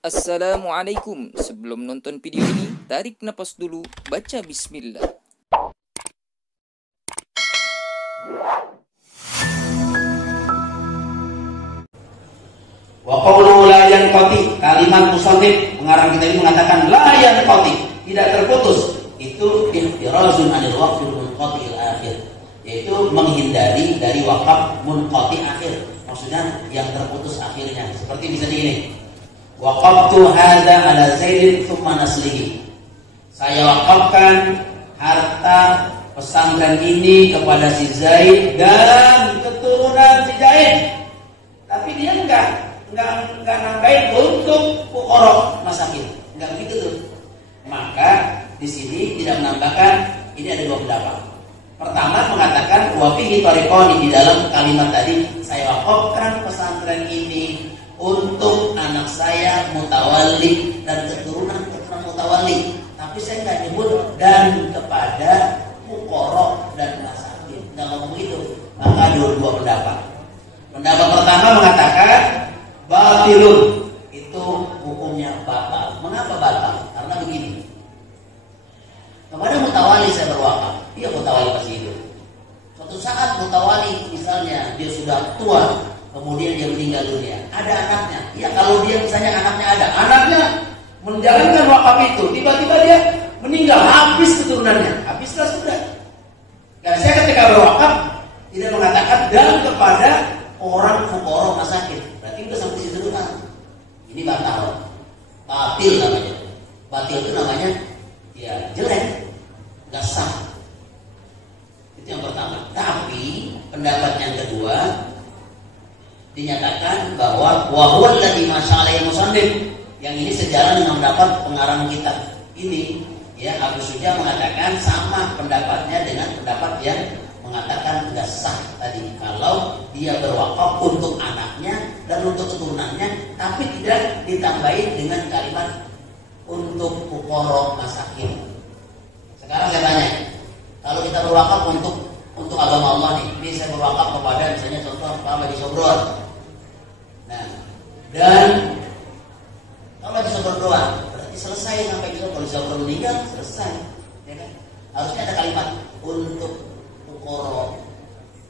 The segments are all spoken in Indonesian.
Assalamualaikum. Sebelum nonton video ini, tarik napas dulu, baca bismillah. Wa qawluhu la yanqati, kalimat musannif pengarang kita ini mengatakan la yanqati, tidak terputus. Itu ihtirazun anil waqfil munqati'il akhir, yaitu menghindari dari wakaf munqati akhir, maksudnya yang terputus akhirnya. Seperti misalnya ini, waqaftu hadza ala Zaidin tsumma naslihi, saya wakafkan harta pesantren ini kepada si Zaid dan keturunan si Zaid. Tapi dia enggak nambahin untuk fuqara masakin, enggak begitu tuh. Maka di sini tidak menambahkan. Ini ada dua pendapat. Pertama mengatakan wa fihi tariqani, di dalam kalimat tadi saya wakafkan pesantren ini untuk anak saya mutawalli dan keturunan mutawalli, tapi saya nggak nyebut dan kepada fuqara dan masakin, nggak ngomong itu. Maka dua pendapat. Pendapat pertama mengatakan batilun, itu hukumnya batal. Mengapa batal? Karena begini, kepada mutawali saya berwakaf, dia mutawali masih hidup. Suatu saat mutawali misalnya dia sudah tua, kemudian dia meninggal dunia, ada anaknya. Ya kalau dia misalnya anaknya menjalankan wakaf itu, tiba-tiba dia meninggal, habis keturunannya, habislah sudah. Dan saya ketika berwakaf tidak mengatakan dan kepada orang fuqara masakin, berarti sudah sampai situ dulu. Ini batal, batil namanya. Batil itu namanya ya jelek, nggak sah. Itu yang pertama. Tapi pendapat yang kedua dinyatakan bahwa wahwal ladzi masyaalahil musannif, yang ini sejalan dengan pendapat pengarang kita ini, ya. Abu Syuja mengatakan sama pendapatnya dengan pendapat yang mengatakan nggak sah tadi, kalau dia berwakaf untuk anaknya dan untuk keturunannya, tapi tidak ditambahin dengan kalimat untuk fuqara masakin. Sekarang saya tanya, kalau kita berwakaf untuk agama Allah nih, ini saya berwakaf kepada misalnya contoh Pak Haji Sobron. Nah, dan kalau Haji Sobron doang, berarti selesai sampai itu. Kalau Sobron meninggal, selesai, ya kan? Harusnya ada kalimat untuk fuqara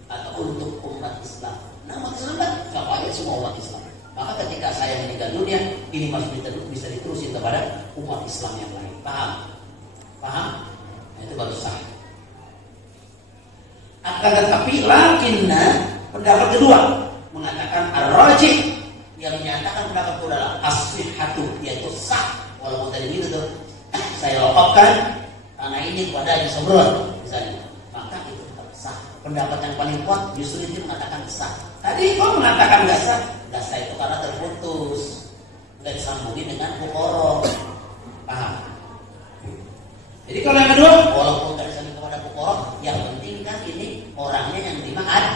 atau untuk umat Islam. Nah, umat Islam kan siapa aja, semua umat Islam. Maka ketika saya meninggal dunia, ini masih bisa diterusin kepada umat Islam yang lain. Paham? Nah, itu baru sah. Akan tetapi lakinna, pendapat kedua mengatakan ar-rajih, yang menyatakan pendapat itu adalah as-sihhatu, yaitu sah. Walaupun tadi itu tuh saya wakafkan tanah ini kepada Haji Sobron misalnya, maka itu tetap sah. Pendapat yang paling kuat justru itu mengatakan sah. Tadi kau mengatakan nggak sah. Nggak sah itu karena terputus, nggak disambungin dengan fuqara. Paham? Jadi kalau yang kedua, walaupun nggak disambung kepada fuqara, yang penting kan ini orangnya yang terima ada,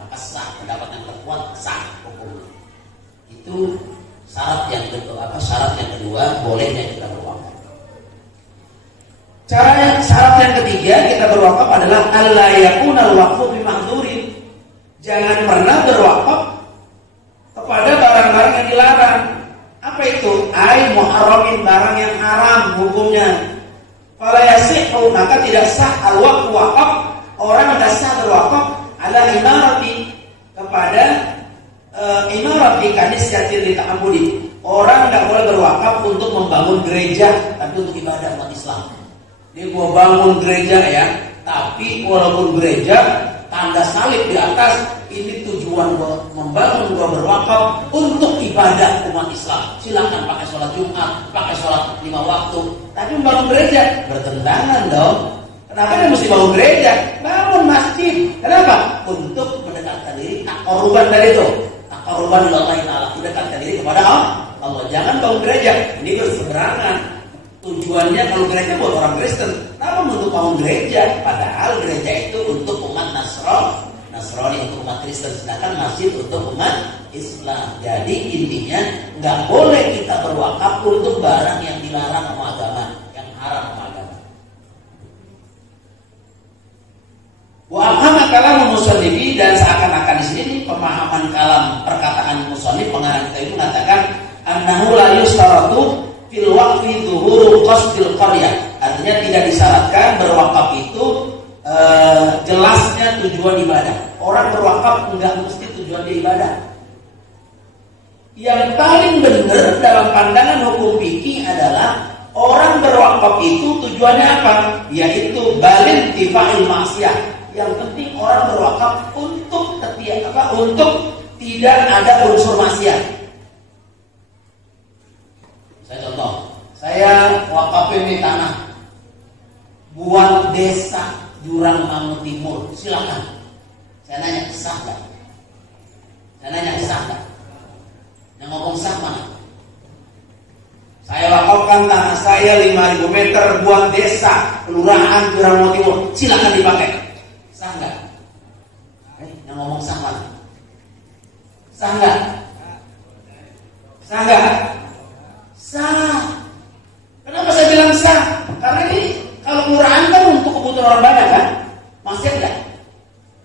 maka sah. Pendapat yang terkuat sah hukumnya. Itu syarat yang kedua. Syarat yang kedua bolehnya kita berwakaf. Syarat yang ketiga kita berwakaf adalah alla yakunal waqfu bi ma'dzurin. Jangan pernah berwakaf kepada barang-barang yang dilarang. Apa itu? Ai muharramin, barang yang haram hukumnya. Fala yasihhu, maka tidak sah al-waqf, wakaf. Orang tidak sah berwakaf ala imarati, kepada imarati kanisyatil li ta'abbudi. Orang tidak boleh berwakaf untuk membangun gereja, tapi untuk ibadah umat Islam. Dia gua bangun gereja ya, tapi walaupun gereja tanda salib di atas, ini tujuan gua membangun, gua berwakaf untuk ibadah umat Islam. Silakan pakai sholat Jumat, pakai sholat 5 waktu, tapi membangun gereja bertentangan dong. Kenapa dia mesti bangun gereja? Bangun masjid. Kenapa? Untuk mendekatkan diri, korban dari itu, korban Allah Taala, mendekatkan diri kepada Allah. Jangan bangun gereja, ini berseberangan. Tujuannya kalau gereja buat orang Kristen, namun untuk bangun gereja, padahal gereja itu untuk umat Nasrani, untuk umat Kristen, sedangkan masjid untuk umat Islam. Jadi intinya nggak boleh kita berwakaf untuk barang yang dilarang sama agama, yang haram sama agama. Wa amma kalam musannifi, dan seakan-akan di sini pemahaman kalam perkataan musannif pengarang kita itu mengatakan annahu la yustaratu fil waqfi zuhuru qasdil qaryah. Artinya tidak disyaratkan berwakaf itu jelasnya tujuan ibadah. Orang berwakaf enggak mesti tujuan ibadah. Yang paling benar dalam pandangan hukum fikih adalah orang berwakaf itu tujuannya apa? Yaitu balin tifa'il maksiyah. Yang penting orang berwakaf untuk untuk tidak ada unsur maksiat. Saya contoh, saya wakafin di tanah buat desa Jurang Mangu Timur, silakan. Saya nanya sah nggak? Yang ngomong sah mana? Saya wakafkan tanah saya 5.000 meter buat desa kelurahan Jurang Mangu Timur, silakan dipakai. Sah nggak? Yang ngomong sah mana? Sah nggak? Sah. Kenapa saya bilang sah? Karena ini kalau kelurahan kan untuk kebutuhan orang banyak kan? Maksiat nggak?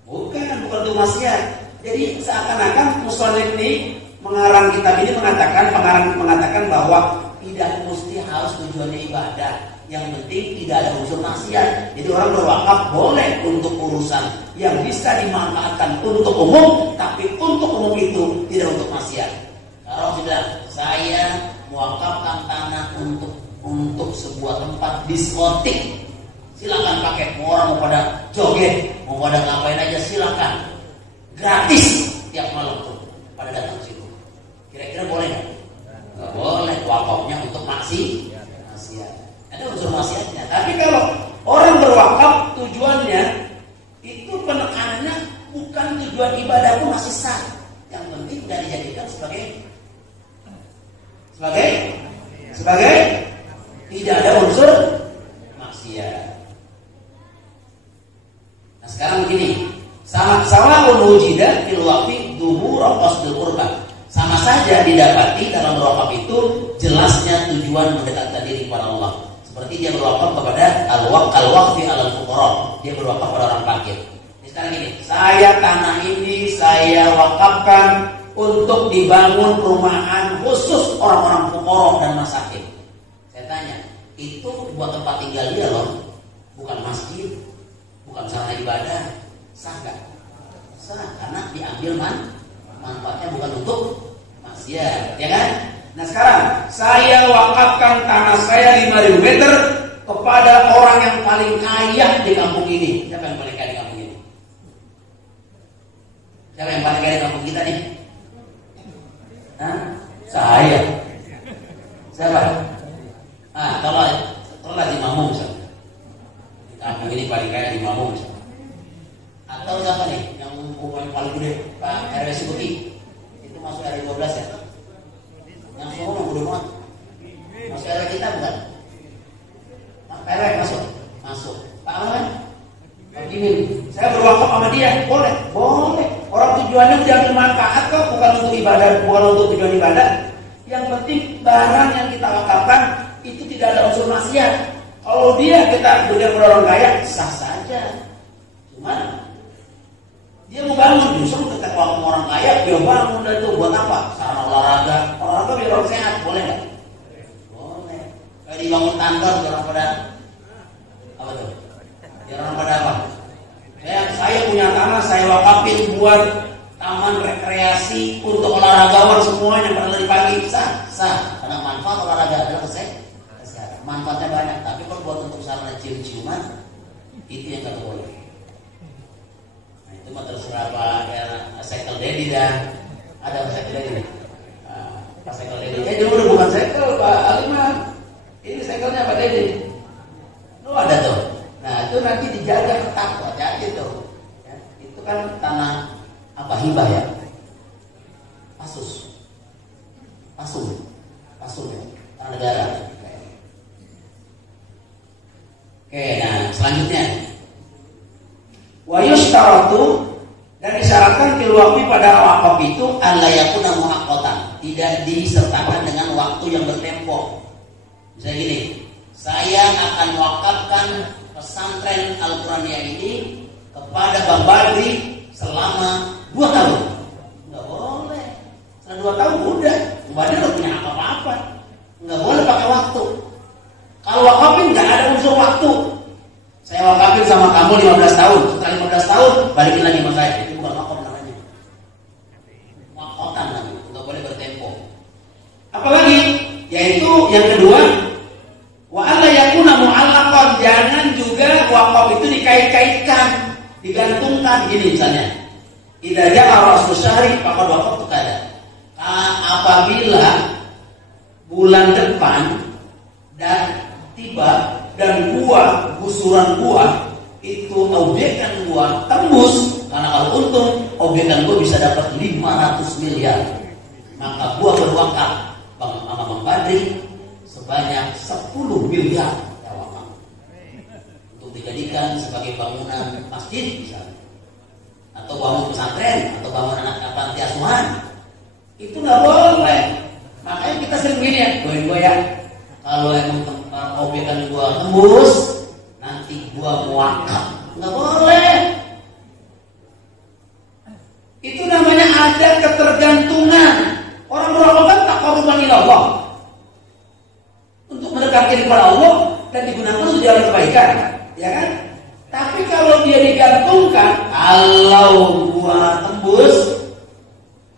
Bukan untuk maksiat. Jadi seakan-akan musannif ini pengarang kitab ini mengatakan bahwa tidak mesti harus tujuannya ibadah. Yang penting tidak ada unsur maksiat. Jadi orang berwakaf boleh untuk urusan yang bisa dimanfaatkan untuk umum, tapi untuk umum itu tidak untuk maksiat. Kalau sudah saya mewakafkan tanah untuk sebuah tempat diskotik, silakan pakai. Mau orang mau pada joget, mau pada ngapain aja silakan. Gratis tiap malam tuh pada datang situ. Kira-kira boleh nggak? Nggak boleh. Wakafnya untuk maksiat. Ada unsur maksiatnya. Tapi kalau orang berwakaf tujuannya itu penekanannya bukan tujuan ibadah pun masih sah. Yang penting tidak dijadikan sebagai tidak ada unsur maksiat. Nah sekarang begini, sama wujida fil waqfi dhuhur qasdul qurban. Sama saja didapati dalam berwakaf itu jelasnya tujuan mendekatkan diri kepada Allah. Seperti dia berwakaf kepada al-waqfi alal fuqara. Dia berwakaf pada orang fakir. Sekarang gini, saya tanah ini saya wakafkan untuk dibangun perumahan khusus orang-orang fuqara dan masakin. Saya tanya, itu buat tempat tinggal dia loh, bukan masjid, bukan sarana ibadah. Sah nggak? Sah, karena diambil manfaatnya bukan untuk maksiat, ya kan? Nah sekarang saya wakafkan tanah saya 5.000 meter kepada orang yang paling kaya di kampung ini. Siapa yang paling kaya di kampung ini? Siapa yang paling kaya di kampung kita nih? Saya. Siapa? Tolong di Mamung misalnya. Di kampung ini paling kaya di Mamung misalnya. Atau siapa nih yang hukuman paling gede? Pak RW Sukuti. Itu masuk RW 12 ya? Yang semua yang gede banget. Masuk RW kita bukan? Pak RW masuk. Pak Aman? Pak Jimin. Saya berwakaf sama dia. Boleh. Orang tujuannya diambil manfaat kok, bukan untuk ibadah, bukan untuk tujuan ibadah. Yang penting barang yang kita wakafkan itu tidak ada unsur maksiat. Kalau kita berikan kepada orang kaya, sah saja. Cuman dia mau bangun, justru ketika waktu orang kaya dia bangun dan itu buat apa? Sarana olahraga biar orang sehat, boleh nggak? Boleh. Kayak dibangun kantor biar orang pada apa tuh? Biar orang pada apa? Saya punya tanah, saya wakafin buat taman rekreasi untuk olahragawan semuanya pada lari pagi, sah. Karena manfaat olahraga adalah kesehatan. Manfaatnya banyak, tapi kalau buat untuk sarana cium-ciuman itu yang kata boleh. Nah itu mah terserah Pak Cycle Daddy dah. Ada Pak Cycle Daddy nih. Pak Cycle Daddy. Dulu bukan cycle Pak Aliman. Ini cyclenya Pak Daddy. Ada tuh. Nah itu nanti dijaga ketat, hati-hati tuh. Ya, itu kan tanah apa hibah ya? Pasung ya, tanah negara. Oke, nah selanjutnya wa yushtaratu, dan disyaratkan fil waqfi pada wakaf itu alla yakuna muhaqqatan, tidak disertakan dengan waktu yang bertempo. Misalnya gini, saya akan wakafkan pesantren Al-Quraniyah ini kepada Bang Badri selama 2 tahun. Nggak boleh. Setelah 2 tahun udah, Bang Badri udah punya apa Kamu 15 tahun, setelah 15 tahun balikin lagi sama saya. Itu bukan wakaf namanya. Wakafan namanya, nggak boleh bertempo. Apalagi, yaitu yang kedua, wa alla yakuna mu'allaqan, jangan juga wakaf itu dikait-kaitkan, digantungkan. Gini misalnya, idza ja'a rasul syahri faqad waqaftu kada. Apabila bulan depan dan tiba dan gusuran buah itu objekan gua tembus, karena kalau untung objekan gua bisa dapat 500 miliar, maka gua berwakaf sama Bang Badri sebanyak 10 miliar ya wakaf untuk dijadikan sebagai bangunan masjid misalnya, atau bangun pesantren, atau bangun anak panti asuhan. Itu nggak boleh. Makanya kita sering begini ya, gue ya, kalau emang objekan gua tembus, nanti gua muakaf. Nggak boleh. Itu namanya ada ketergantungan. Orang berwakaf kan taqarruban ila Allah, untuk mendekatkan kepada Allah dan digunakan untuk jalan kebaikan, ya kan? Tapi kalau dia digantungkan, kalau gua tembus,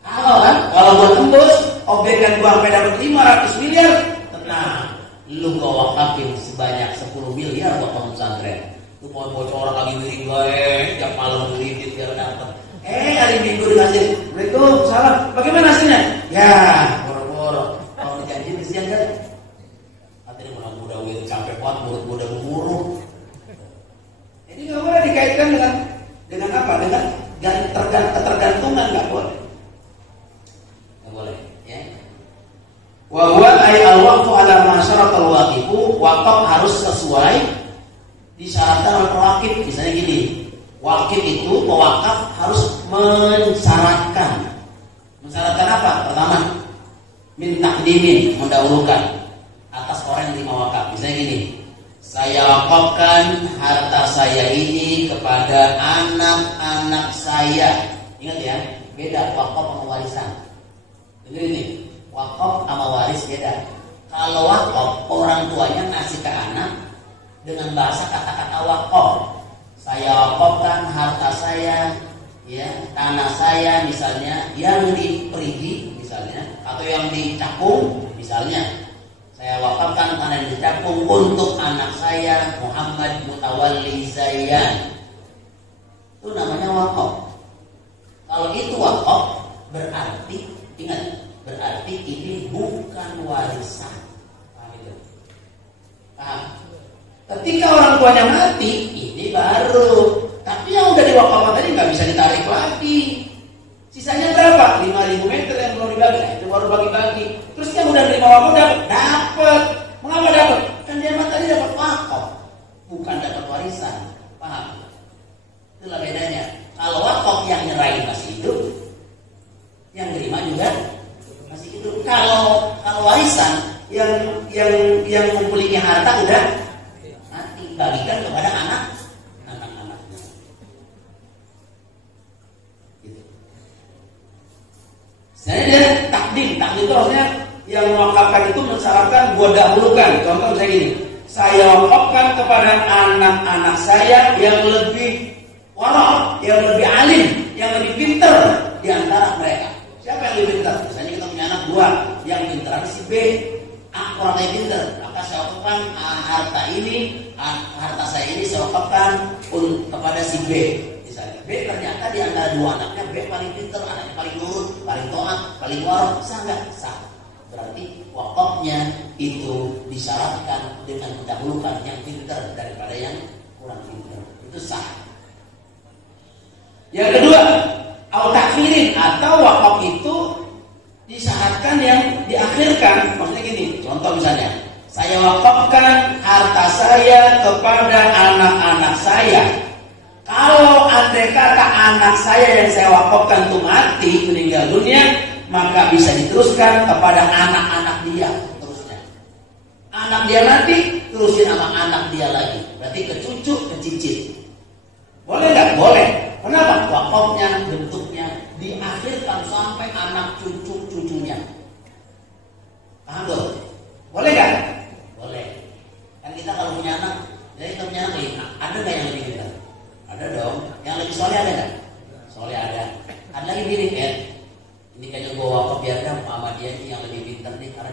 kalau gua tembus, objekan gua sampai dapat 500 miliar, tenang. Lu gua wakafin sebanyak 10 miliar buat pesantren. Lu mau bocor lagi wirid gue, tiap malam wirid biar dapat. Hari Minggu dikasih. Waalaikumsalam. Bagaimana hasilnya? Ya, boro-boro. Kalau dijanji kesian kan? Katanya mudah-mudah wirid sampai kuat, mudah berburuh. Jadi nggak boleh dikaitkan dengan apa? Dengan ketergantungan, nggak boleh. Nggak boleh, ya. Wa huwa ay al-waqfu ala ma syarata al-waqifu, wakaf harus sesuai disyaratkan oleh pewakif. Misalnya gini, wakif itu pewakaf harus mensyaratkan. Mensyaratkan apa? Pertama, min taqdimin, mendahulukan atas orang yang terima wakaf. Misalnya gini, saya wakafkan harta saya ini kepada anak-anak saya. Ingat ya, beda wakaf sama warisan. Dengar ini, wakaf sama waris beda. Kalau wakaf, orang tuanya ngasih ke anak dengan bahasa kata-kata wakaf. Saya wakafkan harta saya, ya, tanah saya misalnya, yang diperigi misalnya, atau yang dicapung misalnya. Saya wakafkan tanah yang dicapung untuk anak saya Muhammad Mutawalli Zayyan. Itu namanya wakaf. Kalau itu wakaf, berarti ingat, berarti ini bukan warisan. Paham itu? Paham? Ketika orang tuanya mati, ini baru. Tapi yang udah diwakafkan tadi nggak bisa ditarik lagi. Sisanya berapa? 5.000 meter yang belum dibagi. Nah, itu baru bagi-bagi. Terus yang udah nerima wakaf dapat. Mengapa dapat? Kan dia tadi dapat wakaf, bukan dapat warisan. Paham? Itulah bedanya. Kalau wakaf yang nyerahin masih hidup, yang nerima juga masih hidup. Kalau warisan yang memiliki harta udah mati, bagikan kepada anak-anaknya. Gitu. Sebenarnya dia takdim itu maksudnya yang mewakafkan itu mensyaratkan gua dahulukan. Contoh misalnya gini, saya wakafkan kepada anak-anak saya yang lebih wara, yang lebih alim, yang lebih pintar di antara mereka. Siapa yang lebih pintar? Misalnya kita punya anak dua, yang pintar si B, orang yang pintar, maka saya wakafkan harta saya ini saya wakafkan kepada si B. Misalnya B ternyata di antara dua anaknya B paling pintar, anaknya paling nurut, paling taat, paling wara, sah nggak? Sah. Berarti wakafnya itu disyaratkan dengan mendahulukan yang pintar daripada yang kurang pintar. Itu sah. Yang kedua, al-takfirin, atau wakaf itu disyaratkan yang diakhirkan. Maksudnya gini, contoh misalnya, saya wakafkan harta saya kepada anak-anak saya. Kalau andai kata anak saya yang saya wakafkan itu mati, meninggal dunia, maka bisa diteruskan kepada anak-anak dia terusnya. Anak dia mati, terusin sama anak dia lagi. Berarti ke cucu, ke cicit. Boleh nggak? Boleh. Kenapa? Wakafnya bentuknya diakhirkan sampai anak cucu-cucunya. Paham tuh? Boleh nggak? Boleh. Kan kita kalau punya anak, jadi kita punya anak lima, ada nggak yang lebih pintar?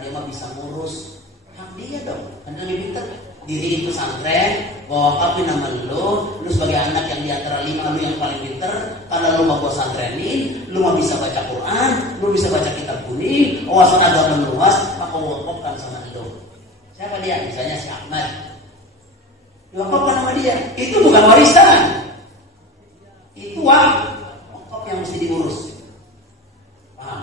dia mah bisa ngurus. Hak dia dong, kan dia lebih pintar. Diri itu pesantren, bawa wakafin nama lu sebagai anak yang diantara 5 lu yang paling pintar, karena lu mau gua santrenin, lu mau bisa baca Quran, lu bisa baca kitab kuning, wawasan agama luas, maka wakafkan sama lu. Siapa dia? Misalnya si Ahmad. Diwakafkan sama dia. Itu bukan warisan. Itu wakaf yang mesti diurus. Paham?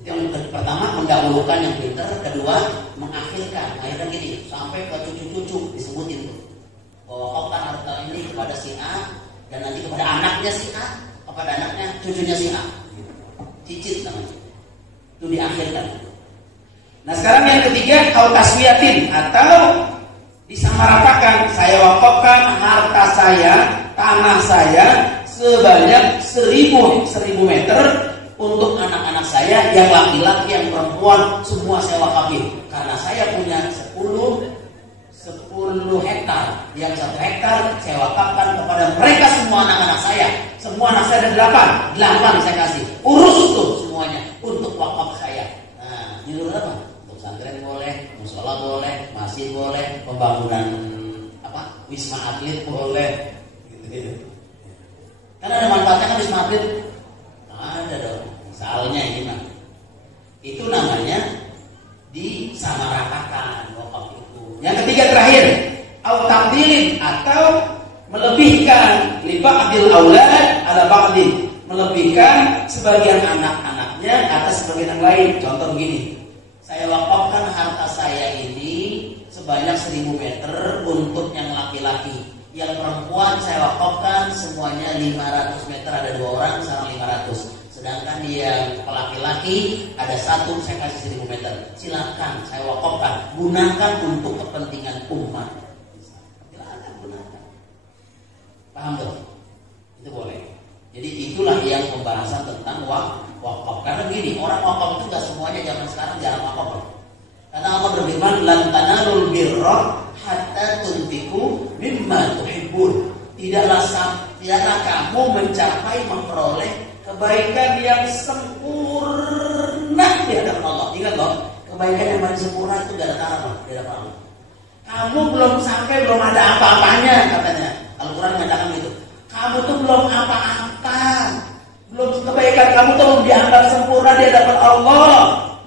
Itu yang pertama, mendahulukan yang pintar. Kedua, mengakhirkan. Akhirnya gini, sampai ke cucu-cucu disebutin tuh. Wakafkan harta ini kepada si A, dan nanti kepada anaknya si A, kepada anaknya, cucunya si A. Cicit namanya. Itu diakhirkan. Nah sekarang yang ketiga, taswiyatin, atau disamaratakan. Saya wakafkan harta saya, tanah saya sebanyak 1000 meter untuk anak-anak saya yang laki-laki, yang perempuan, semua saya wakafin. Karena saya punya 10 hektar. Yang 1 hektar saya wakafkan kepada mereka semua anak-anak saya. Semua anak saya ada 8 saya kasih. Urus tuh semuanya untuk wakaf saya. Nah, ini apa? Untuk santren boleh, musola boleh, masjid boleh, pembangunan wisma atlet boleh. Gitu. Karena ada manfaatnya kan wisma atlet. Ada dong. Misalnya ini mah. Itu namanya disamaratakan wakaf itu. Yang ketiga terakhir, tabdilin, atau melebihkan li ba'dil aulad ala ba'din, melebihkan sebagian anak-anaknya atas sebagian yang lain. Contoh begini, saya wakafkan harta saya ini sebanyak 1000 meter untuk yang laki-laki. Yang perempuan saya wakafkan semuanya 500 meter, ada 2 orang sama 500. Sedangkan yang laki-laki ada 1, saya kasih 1000 meter. Silakan saya wakafkan, gunakan untuk kepentingan umat. Silakan gunakan. Paham tuh? Itu boleh. Jadi itulah yang pembahasan tentang wakaf. Karena gini, orang wakaf itu nggak semuanya zaman sekarang jarang wakaf. Karena Allah berfirman, lan tanalul birra hatta tunfiqu mimma tuhibbun. Tidaklah kamu mencapai memperoleh kebaikan yang sempurna di hadapan Allah. Ingat loh, kebaikan yang paling sempurna itu gak ada tara di hadapan Allah. Kamu belum sampai, belum ada apa-apanya katanya. Al-Quran mengatakan itu. Kamu tuh belum apa-apa, belum kebaikan kamu tuh belum dianggap sempurna di hadapan Allah.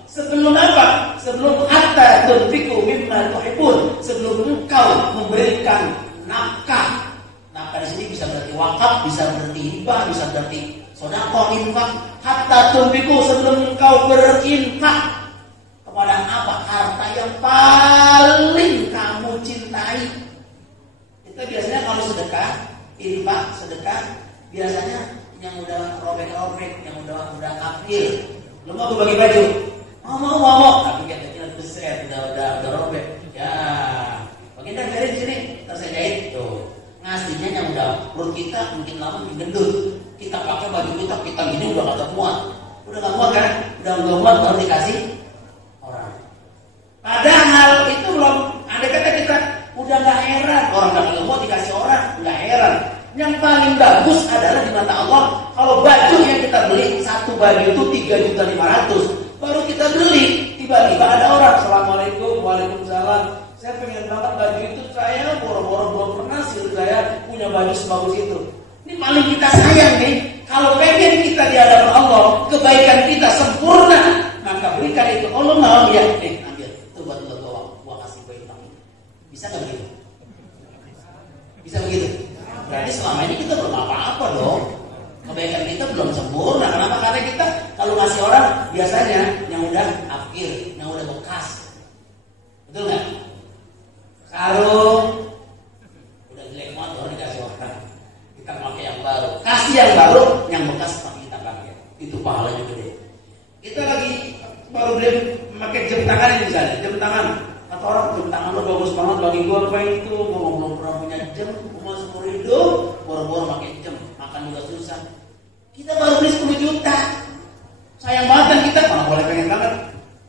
Sebelum apa? Sebelum hatta tunfiqu mimma tuhibbun. Sebelum engkau memberikan nafkah. Nafkah di sini bisa berarti wakaf, bisa berarti hibah, bisa berarti sedekah, infak. Hatta tunfiqu, sebelum engkau berinfak kepada apa? Harta yang paling kamu cintai. Itu biasanya kalau sedekah, infak, sedekah, biasanya yang udah robek-robek, yang udah kafir. Lu mau bagi baju? Mau. Tapi kayaknya besar, udah robek. Ya, bagian dari sini, ntar saya jahit tuh. Ngasihnya yang udah perut kita mungkin lama mungkin gendut. Kita pakai baju kita gini udah gak muat. Udah gak muat kan? Udah gak muat baru dikasih orang. Padahal itu belum, ada kata kita udah gak heran. Orang gak muat dikasih orang, gak heran. Yang paling bagus adalah di mata Allah, kalau baju yang kita beli, satu baju itu 3.500.000. Baru kita beli, tiba-tiba ada orang, Assalamualaikum, Waalaikumsalam. Saya pengen banget baju itu, saya boro-boro belum pernah sih saya punya baju sebagus itu. Ini paling kita sayang nih. Kalau pengen kita di hadapan Allah, kebaikan kita sempurna, maka berikan itu. Allah mau ya, ambil. Itu buat gua kasih baikan. Bisa nggak begitu? Bisa begitu? Berarti selama ini kita belum apa-apa dong. Kebaikan kita belum sempurna. Kenapa? Karena kita kalau ngasih orang biasanya yang udah akhir, yang udah bekas. Betul nggak? Sarung udah jelek banget baru dikasih orang. Kita pakai yang baru. Kasih yang baru, yang bekas pakai kita pakai. Itu pahalanya gede. Kita lagi baru beli pakai jam tangan ini misalnya, jam tangan. Kata orang jam tangan lo bagus banget bagi gua apa itu? Gua belum pernah punya jam, gua seumur hidup boro-boro pakai jam, makan juga susah. Kita baru beli 10 juta. Sayang banget kan kita, mana boleh pengen banget.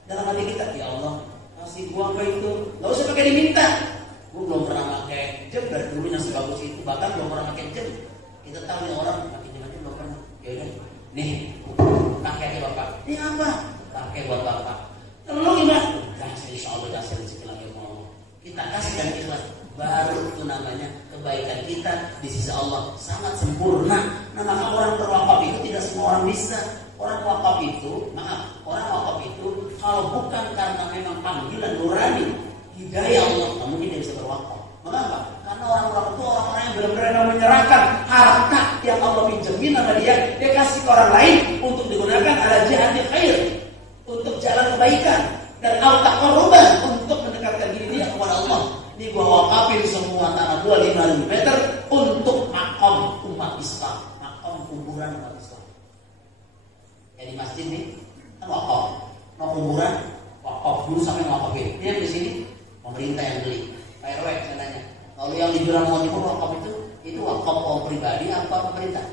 Dalam hati kita, ya Allah, kasih gua apa itu? Gak usah pakai diminta. Gua belum pernah pakai jam dari dulu yang sebagus itu, bahkan belum pernah pakai jam. Kita tahu nih orang pakai jam aja belum pernah. Ya udah, nih, gua Ini apa? Pakai buat bapak. Kalau gimana? Kasih insya Allah kasih rezeki lagi mau. Kita kasih dan ikhlas. Baru itu namanya kebaikan kita di sisi Allah sangat sempurna. Nah maka orang berwakaf itu tidak semua orang bisa. Orang wakaf itu, orang wakaf itu kalau bukan karena memang panggilan nurani hidayah Allah, namun dia bisa berwakaf. Mengapa? Karena orang wakaf itu orang-orang yang benar-benar menyerahkan harta yang Allah pinjemin sama dia kasih ke orang lain untuk digunakan ala jihadil khair, untuk jalan kebaikan dan al-taqarruban untuk mendekatkan diri dia kepada Allah. Ini gua wakafin semua tanah 25 meter untuk makom umat Islam, makom kuburan umat Islam. Jadi masjid nih kan wakaf, mau kuburan wakaf dulu sampai wakafin. Ini yang di sini pemerintah yang beli, Pak RW saya nanya. Kalau yang di Jurang Timur wakaf itu wakaf orang pribadi apa pemerintah?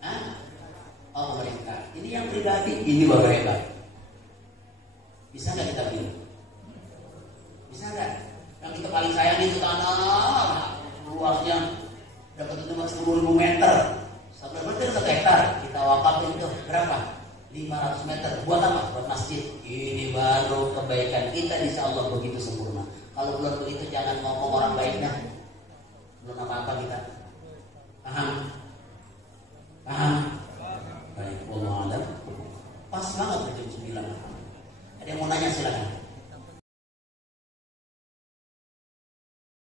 Hah? Oh pemerintah. Ini yang pribadi, ini bapak hebat. Bisa nggak kita beli? Bisa nggak? Yang kita paling sayang itu tanah luasnya dapat itu 10.000 meter. 1 meter 1 hektar kita wakafin itu berapa? 500 meter. Buat apa? Buat masjid. Ini baru kebaikan kita insya Allah begitu sempurna. Kalau belum begitu jangan ngomong orang baiknya.